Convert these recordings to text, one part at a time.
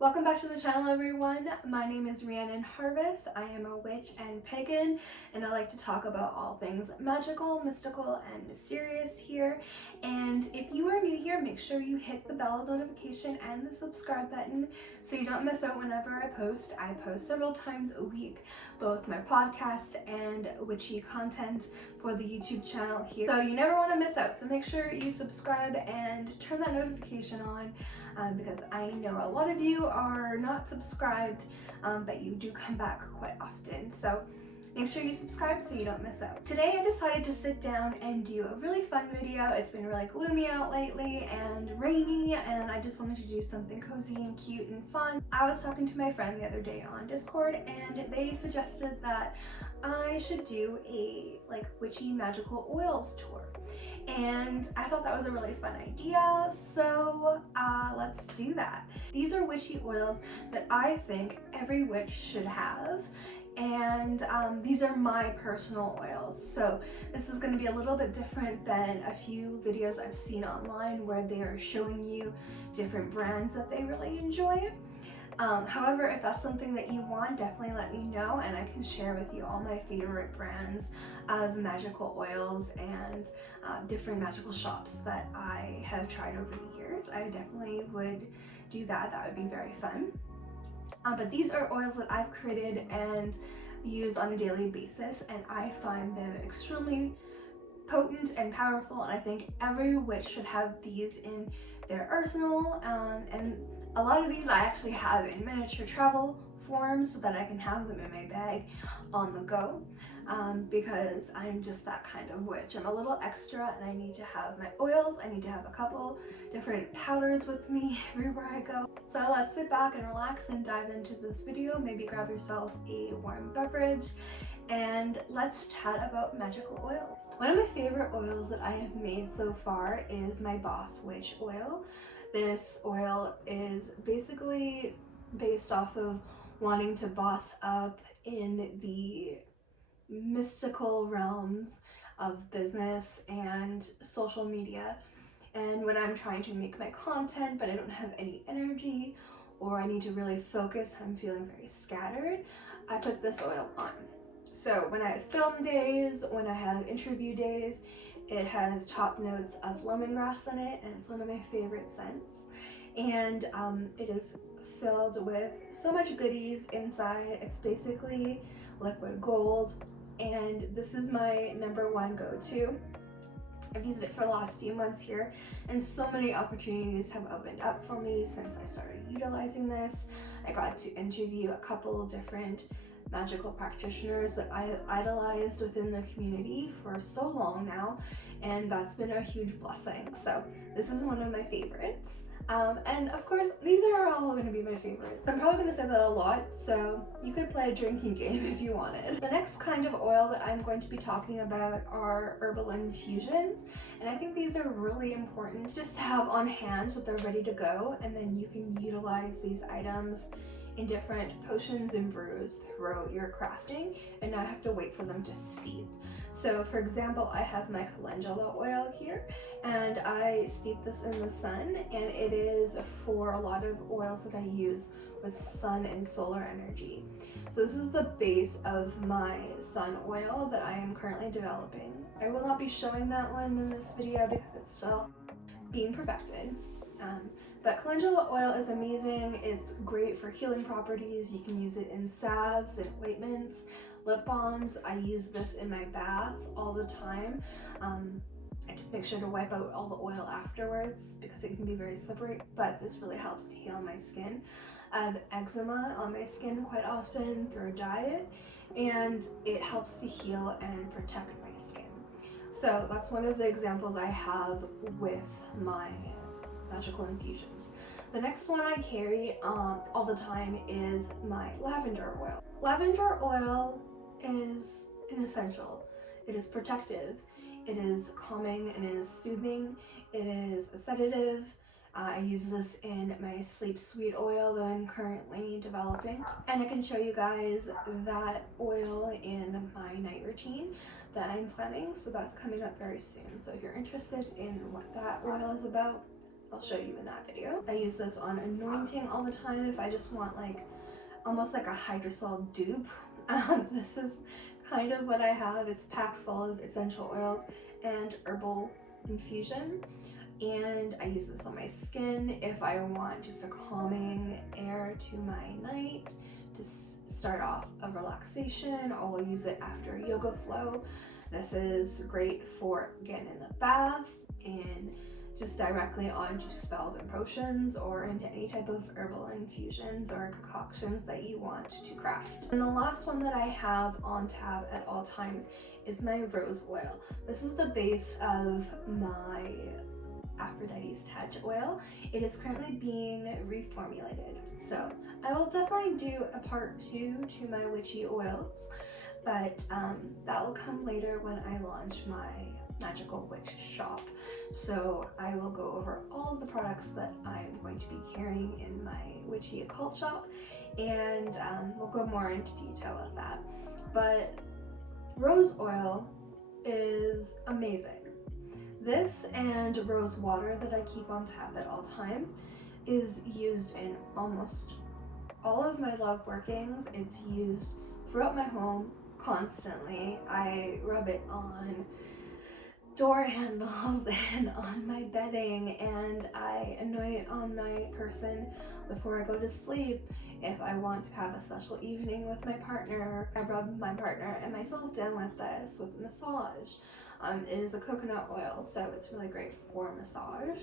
Welcome back to the channel, everyone. My name is Rhiannon Harvest. I am a witch and pagan, and I like to talk about all things magical, mystical, and mysterious here. And if you are new here, make sure you hit the bell notification and the subscribe button so you don't miss out whenever I post. I post several times a week, both my podcast and witchy content for the YouTube channel here. So you never want to miss out. So make sure you subscribe and turn that notification on. Because I know a lot of you are not subscribed, but you do come back quite often. So make sure you subscribe so you don't miss out. Today I decided to sit down and do a really fun video. It's been really gloomy out lately and rainy, and I just wanted to do something cozy and cute and fun. I was talking to my friend the other day on Discord, and they suggested that I should do a witchy magical oils tour. And I thought that was a really fun idea, so let's do that. These are witchy oils that I think every witch should have, and these are my personal oils. So this is going to be a little bit different than a few videos I've seen online where they are showing you different brands that they really enjoy. However, if that's something that you want, definitely let me know and I can share with you all my favorite brands of magical oils and different magical shops that I have tried over the years. I definitely would do that. That would be very fun. But these are oils that I've created and use on a daily basis, and I find them extremely potent and powerful, and I think every witch should have these in their arsenal. And a lot of these I actually have in miniature travel form so that I can have them in my bag on the go, because I'm just that kind of witch. I'm a little extra and I need to have my oils. I need to have a couple different powders with me everywhere I go. So let's sit back and relax and dive into this video. Maybe grab yourself a warm beverage and let's chat about magical oils. One of my favorite oils that I have made so far is my Boss Witch oil. This oil is basically based off of wanting to boss up in the mystical realms of business and social media. And when I'm trying to make my content but I don't have any energy, or I need to really focus, I'm feeling very scattered, I put this oil on. So when I have film days, when I have interview days, it has top notes of lemongrass in it, and it's one of my favorite scents. And it is filled with so much goodies inside. It's basically liquid gold, and this is my #1 go-to. I've used it for the last few months here, and so many opportunities have opened up for me since I started utilizing this. I got to interview a couple different magical practitioners that I idolized within the community for so long now, and that's been a huge blessing. So this is one of my favorites. And of course, these are all going to be my favorites. I'm probably going to say that a lot, so you could play a drinking game if you wanted. The next kind of oil that I'm going to be talking about are herbal infusions, and I think these are really important just to have on hand so they're ready to go, and then you can utilize these items in different potions and brews throughout your crafting and not have to wait for them to steep. So for example, I have my calendula oil here, and I steep this in the sun, and it is for a lot of oils that I use with sun and solar energy. So this is the base of my sun oil that I am currently developing. I will not be showing that one in this video because it's still being perfected. But calendula oil is amazing. It's great for healing properties. You can use it in salves and ointments, lip balms. I use this in my bath all the time. I just make sure to wipe out all the oil afterwards because it can be very slippery, but this really helps to heal my skin. I have eczema on my skin quite often through diet, and it helps to heal and protect my skin. So that's one of the examples I have with my magical infusions. The next one I carry all the time is my lavender oil. Lavender oil is an essential. It is protective, it is calming, and it is soothing, it is a sedative. I use this in my sleep sweet oil that I'm currently developing, and I can show you guys that oil in my night routine that I'm planning, so that's coming up very soon. So if you're interested in what that oil is about, I'll show you in that video. I use this on anointing all the time if I just want like almost like a hydrosol dupe. This is kind of what I have. It's packed full of essential oils and herbal infusion. And I use this on my skin if I want just a calming air to my night to start off a relaxation, or I'll use it after yoga flow. This is great for getting in the bath and just directly onto spells and potions, or into any type of herbal infusions or concoctions that you want to craft. And the last one that I have on tab at all times is my rose oil. This is the base of my Aphrodite's touch oil. It is currently being reformulated, so I will definitely do a part 2 to my witchy oils, but that will come later when I launch my magical witch shop. So I will go over all of the products that I'm going to be carrying in my witchy occult shop, and we'll go more into detail with that. But rose oil is amazing. This and rose water that I keep on tap at all times is used in almost all of my love workings. It's used throughout my home constantly. I rub it on door handles and on my bedding, and I anoint it on my person before I go to sleep. If I want to have a special evening with my partner, I rub my partner and myself down with this with massage. It is a coconut oil, so it's really great for massage.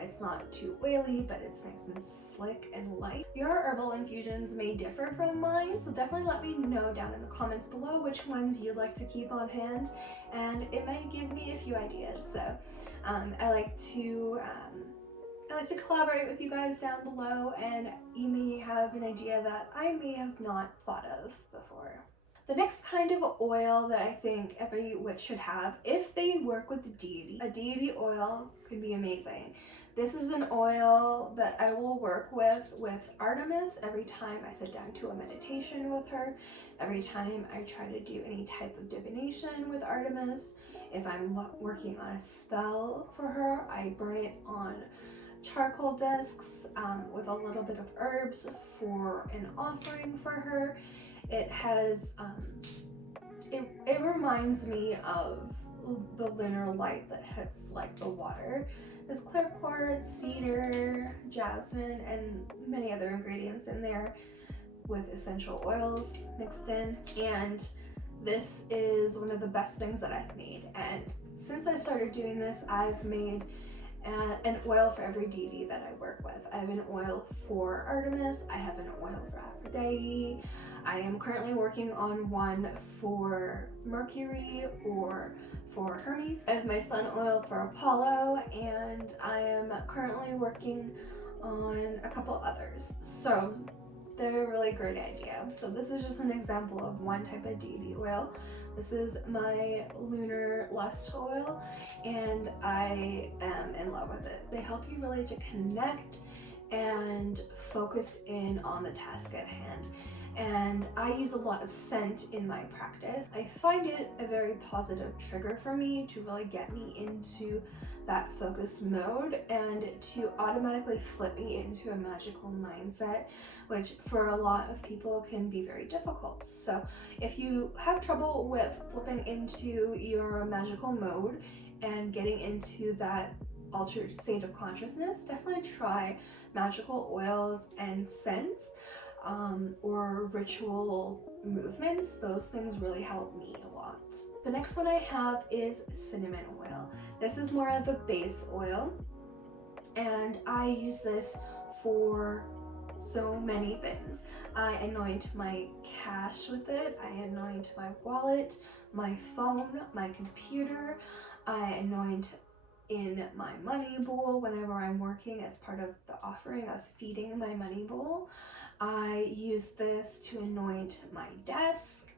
It's not too oily, but it's nice and slick and light. Your herbal infusions may differ from mine, so definitely let me know down in the comments below which ones you'd like to keep on hand, and it may give me a few ideas. So I like to collaborate with you guys down below, and you may have an idea that I may have not thought of before. The next kind of oil that I think every witch should have, if they work with a deity oil could be amazing. This is an oil that I will work with Artemis every time I sit down to a meditation with her, every time I try to do any type of divination with Artemis. If I'm working on a spell for her, I burn it on charcoal discs with a little bit of herbs for an offering for her. It has, it reminds me of the lunar light that hits like the water. There's clear quartz, cedar, jasmine, and many other ingredients in there with essential oils mixed in. And this is one of the best things that I've made. And since I started doing this, I've made an oil for every deity that I work with. I have an oil for Artemis, I have an oil for Aphrodite, I am currently working on one for Mercury or for Hermes. I have my sun oil for Apollo, and I am currently working on a couple others. So they're a really great idea. So this is just an example of one type of deity oil. This is my lunar lust oil, and I am in love with it. They help you really to connect and focus in on the task at hand. And I use a lot of scent in my practice. I find it a very positive trigger for me to really get me into that focus mode and to automatically flip me into a magical mindset, which for a lot of people can be very difficult. So if you have trouble with flipping into your magical mode and getting into that altered state of consciousness, definitely try magical oils and scents. Or ritual movements. Those things really help me a lot. The next one I have is cinnamon oil. This is more of a base oil, and I use this for so many things. I anoint my cash with it, I anoint my wallet, my phone, my computer, I anoint in my money bowl whenever I'm working as part of the offering of feeding my money bowl. I use this to anoint my desk,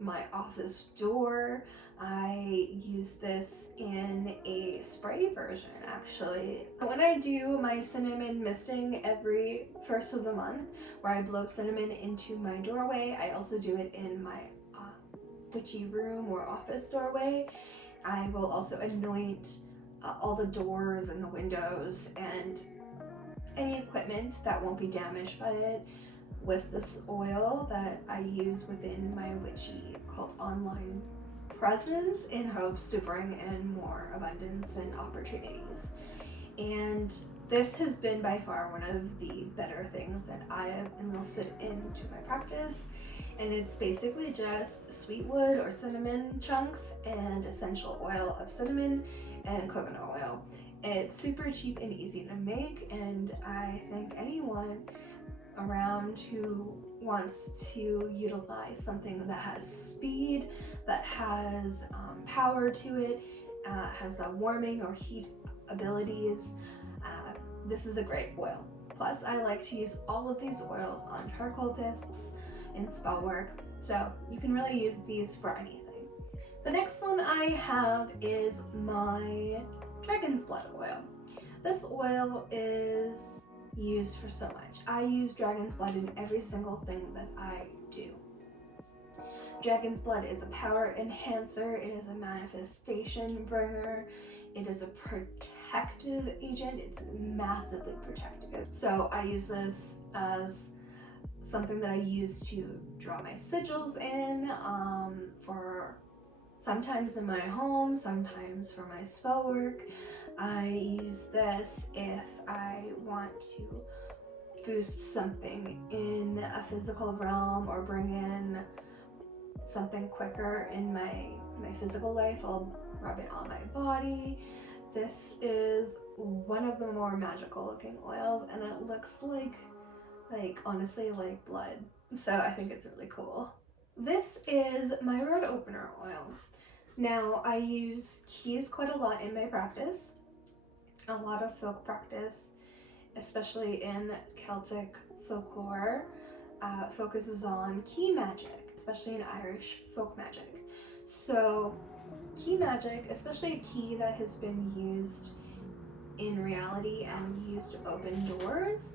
my office door. I use this in a spray version actually. When I do my cinnamon misting every first of the month, where I blow cinnamon into my doorway, I also do it in my witchy room or office doorway. I will also anoint all the doors and the windows and any equipment that won't be damaged by it with this oil that I use within my witchy cult online presence in hopes to bring in more abundance and opportunities. And this has been by far one of the better things that I have enlisted into my practice. And it's basically just sweet wood or cinnamon chunks and essential oil of cinnamon and coconut oil. It's super cheap and easy to make, and I think anyone around who wants to utilize something that has speed, that has power to it, has the warming or heat abilities, this is a great oil. Plus, I like to use all of these oils on charcoal discs in spell work, so you can really use these for anything. The next one I have is my dragon's blood oil. This oil is used for so much. I use dragon's blood in every single thing that I do. Dragon's blood is a power enhancer, it is a manifestation bringer, it is a protective agent, it's massively protective. So I use this as something that I use to draw my sigils in, for sometimes in my home, sometimes for my spell work. I use this if I want to boost something in a physical realm or bring in something quicker in my physical life. I'll rub it on my body. This is one of the more magical looking oils, and it looks like honestly like blood. So I think it's really cool. This is my road opener oil. Now I use keys quite a lot in my practice. A lot of folk practice, especially in Celtic folklore, focuses on key magic, especially in Irish folk magic. So key magic, especially a key that has been used in reality and used to open doors,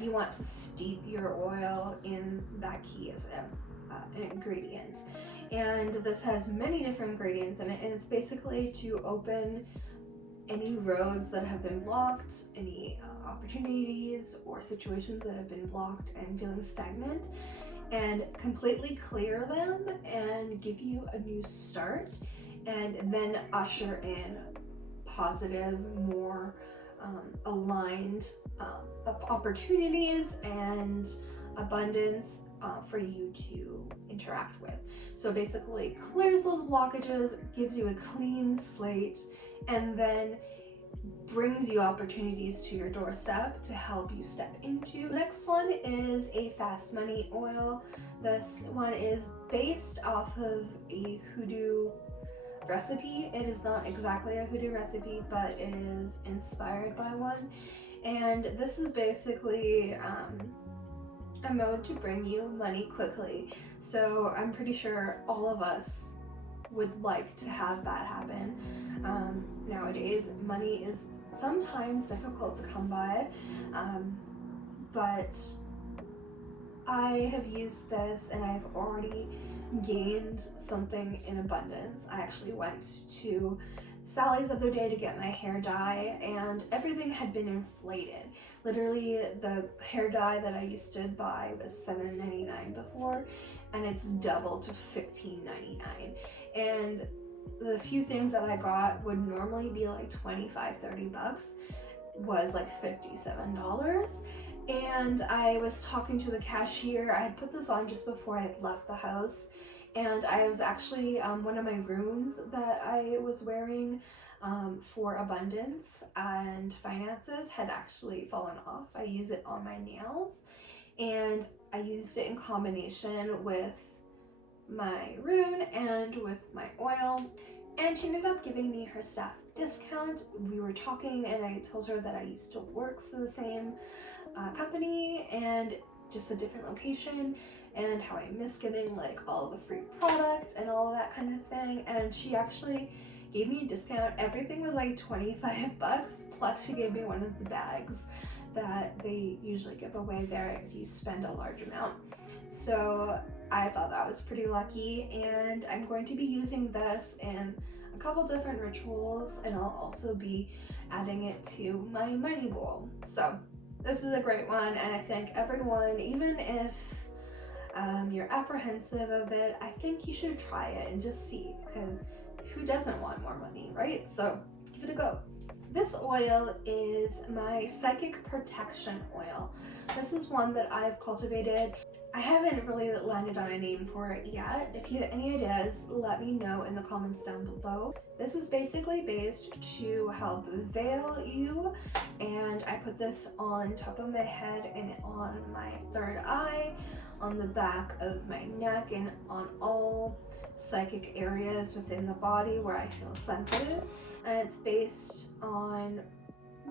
you want to steep your oil in that key as an ingredient. And this has many different ingredients in it, and it's basically to open any roads that have been blocked, any opportunities or situations that have been blocked and feeling stagnant, and completely clear them and give you a new start, and then usher in positive, more aligned opportunities and abundance for you to interact with. So basically clears those blockages, gives you a clean slate, and then brings you opportunities to your doorstep to help you step into. The next one is a fast money oil. This one is based off of a hoodoo recipe. It is not exactly a hoodoo recipe, but it is inspired by one. And this is basically a mode to bring you money quickly. So I'm pretty sure all of us would like to have that happen. Nowadays, money is sometimes difficult to come by, but I have used this and I've already gained something in abundance. I actually went to Sally's the other day to get my hair dye, and everything had been inflated. Literally, the hair dye that I used to buy was $7.99 before, and it's doubled to $15.99. And the few things that I got would normally be like $25-30, was like $57. And I was talking to the cashier. I had put this on just before I had left the house, and I was actually one of my rooms that I was wearing for abundance and finances had actually fallen off. I use it on my nails, and I used it in combination with my rune and with my oil, and she ended up giving me her staff discount. We were talking and I told her that I used to work for the same company and just a different location, and how I miss getting like all the free product and all of that kind of thing, and she actually gave me a discount. Everything was like $25, plus she gave me one of the bags that they usually give away there if you spend a large amount. So I thought that was pretty lucky, and I'm going to be using this in a couple different rituals, and I'll also be adding it to my money bowl. So this is a great one, and I think everyone, even if you're apprehensive of it, I think you should try it and just see, because who doesn't want more money, right? So give it a go. This oil is my psychic protection oil. This is one that I've cultivated. I haven't really landed on a name for it yet. If you have any ideas, let me know in the comments down below. This is basically based to help veil you, and I put this on top of my head and on my third eye, on the back of my neck, and on all psychic areas within the body where I feel sensitive. And it's based on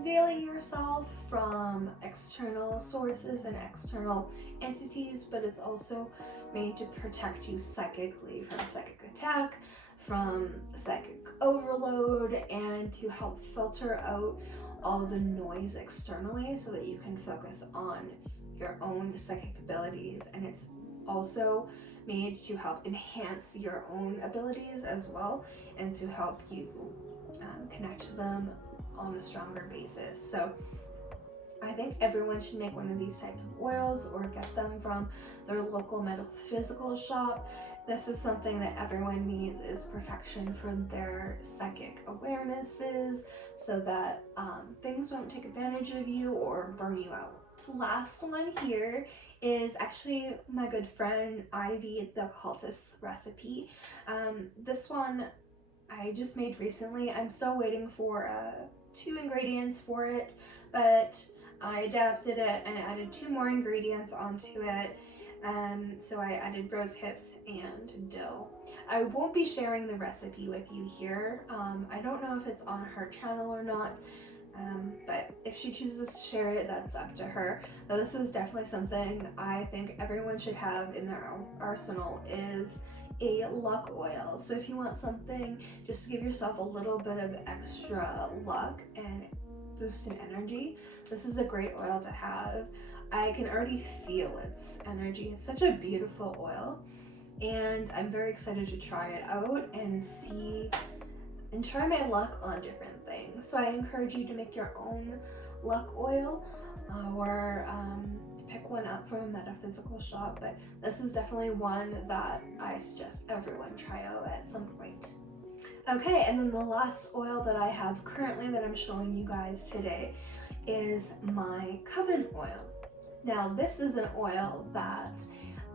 veiling yourself from external sources and external entities, but it's also made to protect you psychically from psychic attack, from psychic overload, and to help filter out all the noise externally so that you can focus on your own psychic abilities. And it's also made to help enhance your own abilities as well, and to help you connect to them on a stronger basis. So I think everyone should make one of these types of oils or get them from their local metaphysical shop. This is something that everyone needs, is protection from their psychic awarenesses, so that things don't take advantage of you or burn you out. This last one here is actually my good friend Ivy, the occultist recipe. This one I just made recently. I'm still waiting for 2 ingredients for it, but I adapted it and added 2 more ingredients onto it. So I added rose hips and dill. I won't be sharing the recipe with you here. I don't know if it's on her channel or not, but if she chooses to share it, that's up to her. But this is definitely something I think everyone should have in their arsenal, is a luck oil. So if you want something just to give yourself a little bit of extra luck and boost in energy, this is a great oil to have. I can already feel its energy. It's such a beautiful oil, and I'm very excited to try it out and see and try my luck on different things. So I encourage you to make your own luck oil, or pick one up from a metaphysical shop, but this is definitely one that I suggest everyone try out at some point. Okay, and then the last oil that I have currently that I'm showing you guys today is my coven oil. Now this is an oil that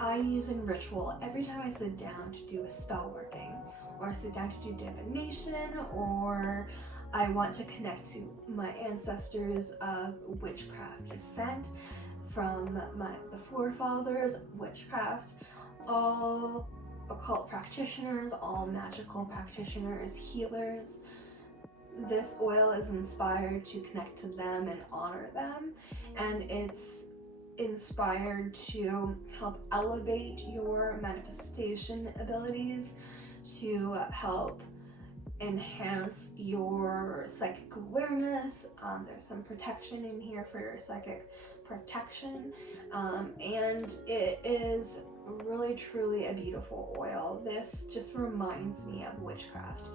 I use in ritual every time I sit down to do a spell working, or sit down to do divination, or I want to connect to my ancestors of witchcraft descent, from the forefathers, witchcraft, all occult practitioners, all magical practitioners, healers. This oil is inspired to connect to them and honor them, and it's inspired to help elevate your manifestation abilities, to help enhance your psychic awareness. There's some protection in here for your psychic protection, and it is really truly a beautiful oil. This just reminds me of witchcraft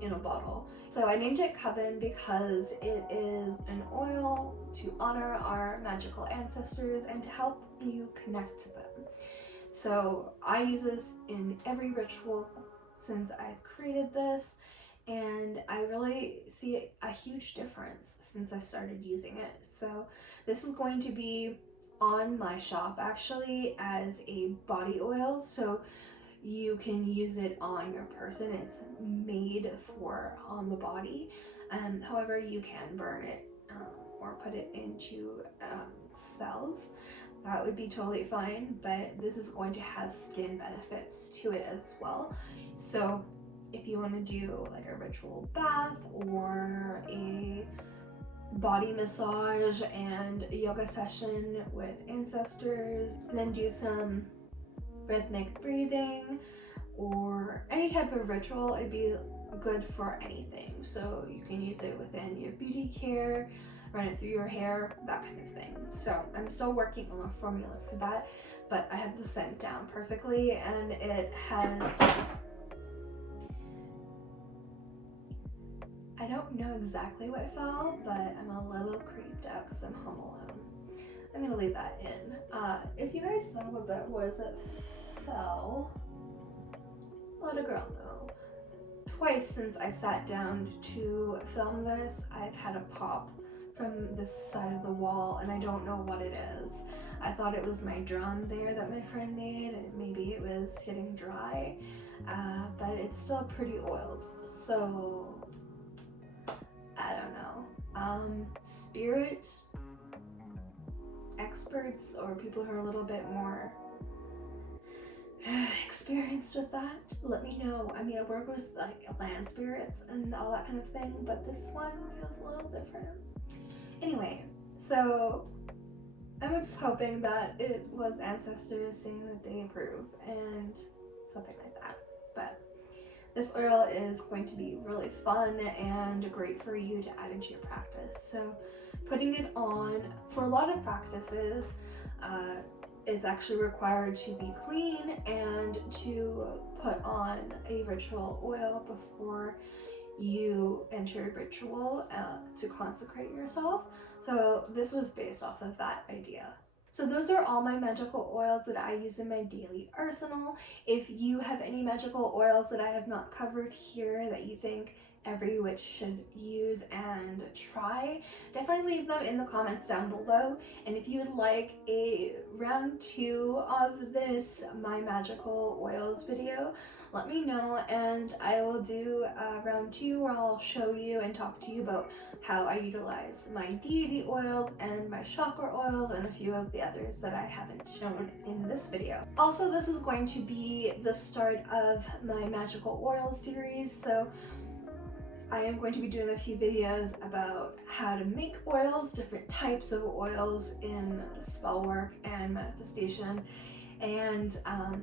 in a bottle. So I named it Coven because it is an oil to honor our magical ancestors and to help you connect to them. So I use this in every ritual since I've created this, and I really see a huge difference since I've started using it. So this is going to be on my shop actually as a body oil, so you can use it on your person. It's made for on the body. However, you can burn it or put it into spells. That would be totally fine, but this is going to have skin benefits to it as well. So if you want to do like a ritual bath or a body massage and a yoga session with ancestors, and then do some rhythmic breathing or any type of ritual, it'd be good for anything. So you can use it within your beauty care, run it through your hair, that kind of thing. So I'm still working on a formula for that, but I have the scent down perfectly, and it has I don't know exactly what fell, but I'm a little creeped out because I'm home alone. I'm gonna leave that in. If you guys know what that was that fell, let a girl know. Twice since I've sat down to film this, I've had a pop from this side of the wall and I don't know what it is. I thought it was my drum there that my friend made, and maybe it was getting dry, but it's still pretty oiled, so I don't know. Spirit experts or people who are a little bit more experienced with that, let me know. I mean, I work with like land spirits and all that kind of thing, but this one feels a little different. Anyway, so I'm just hoping that it was ancestors saying that they approve and something like that. But this oil is going to be really fun and great for you to add into your practice. So putting it on for a lot of practices, it's actually required to be clean and to put on a ritual oil before you enter a ritual to consecrate yourself. So this was based off of that idea. So those are all my magical oils that I use in my daily arsenal. If you have any magical oils that I have not covered here that you think every witch should use and try, definitely leave them in the comments down below. And if you would like a round 2 of this My Magical Oils video, let me know and I will do round 2 where I'll show you and talk to you about how I utilize my deity oils and my chakra oils and a few of the others that I haven't shown in this video. Also, this is going to be the start of my magical oils series, so I am going to be doing a few videos about how to make oils, different types of oils in spell work and manifestation. And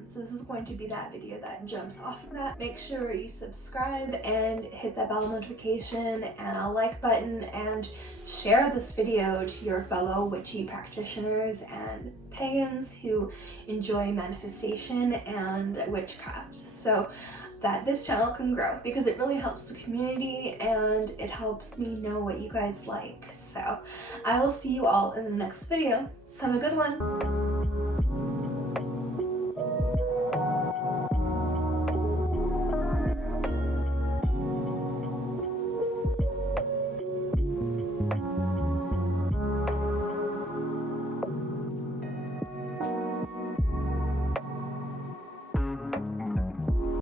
so this is going to be that video that jumps off of that. Make sure you subscribe and hit that bell notification and a like button, and share this video to your fellow witchy practitioners and pagans who enjoy manifestation and witchcraft, so that this channel can grow, because it really helps the community and it helps me know what you guys like. So I will see you all in the next video. Have a good one.